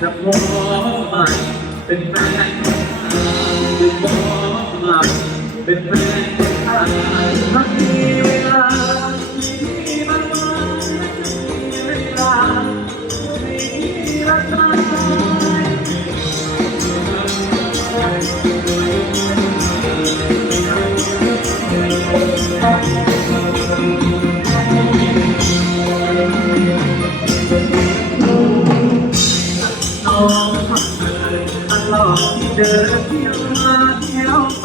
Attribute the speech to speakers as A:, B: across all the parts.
A: จะพอใหม่เป็นแฟนจะพอใหม่เป็นแฟนถ้ามีเวลา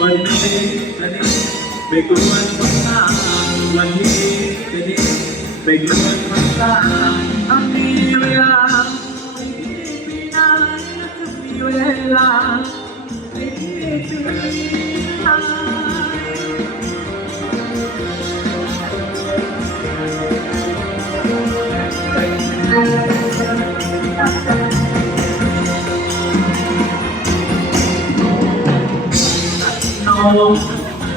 A: วันานนานนานจนมายังรักเสียทั้งใจทั้งหัวใจขอไปวันวันเดียววันนี้จะนี้ไม่กลัวคนตาวันนี้จะนี้ไม่กลัวคนตาอันมีเวลาไม่มีนานจะมีเวลาไม่มีนาน อง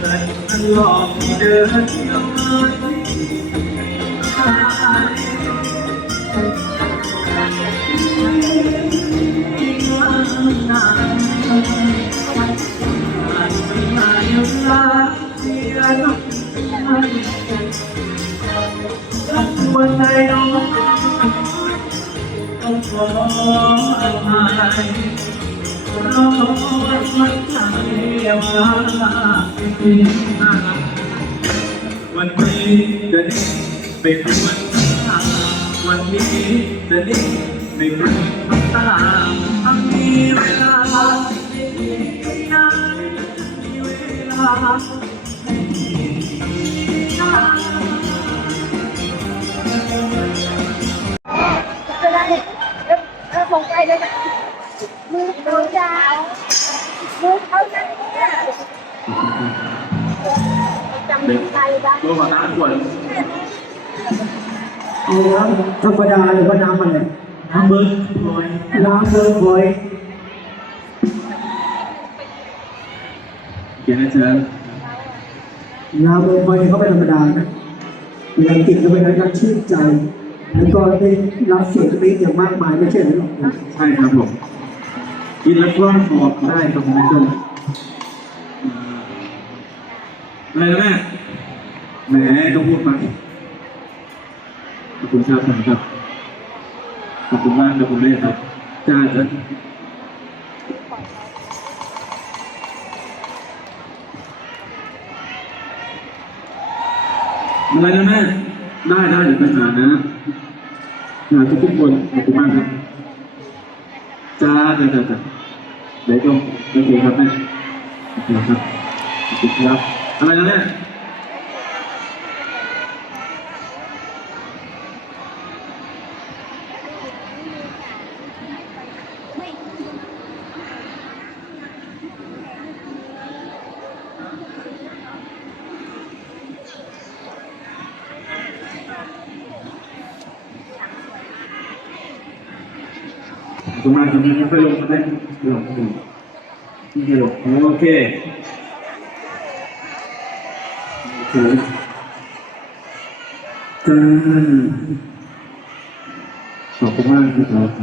A: เดินตลอดที่เดินเที่ยวมาที่นานมาอยู่ลา เสียน้ำวันใจน้องต้องขออภัยวันนี้จะได้เป็นวันตาวันนี้จะได้เป็นวันตาถ้ามีเวลาไม่มีนานมีเวลาไม่มีนา
B: จะได้เออลงไปเลยน มือโดนดาวมือเขานั่นเนี่ยจำใจบ้าง
A: โลมาน้ำขวด
C: เอาน้ำธรรมดาหรือว่าน้ำอะไร
A: น้ำเบิร์ดพลอย
C: น้ำเบอร์ดพอย
A: เขียนนะเชิญ
C: น้ำเบอร์ดพอยเขาเป็นธรรมดานะเวลากินก็เป็นการชื่นใจ แล้วก็ได้รับเสียงกรี๊ดอย่างมากมายไม่ใช่หรือหรอก
A: ใช่ครับผม กินแล้วก็หอบได้ครับคุณผู้ชมอะไรนะแม่ แหมต้องพูดมาขอบคุณครับครับ ขอบคุณมากครับคุณแม่ครับ จ้าจ้าอะไรนะแม่ ได้ได้เดี๋ยวไปหานะหาทุกทุกคนขอบคุณมากครับ จ้าจ้าจ้า ดี๋ยวก็โอเคครับแม่โอเคครับขอบคุณครับอะไรนะแม่ขอบคุณมากครับไม่ค่อยลงมาได้ โอเคโอเคใจจ้าขอบคุณมากนะครับ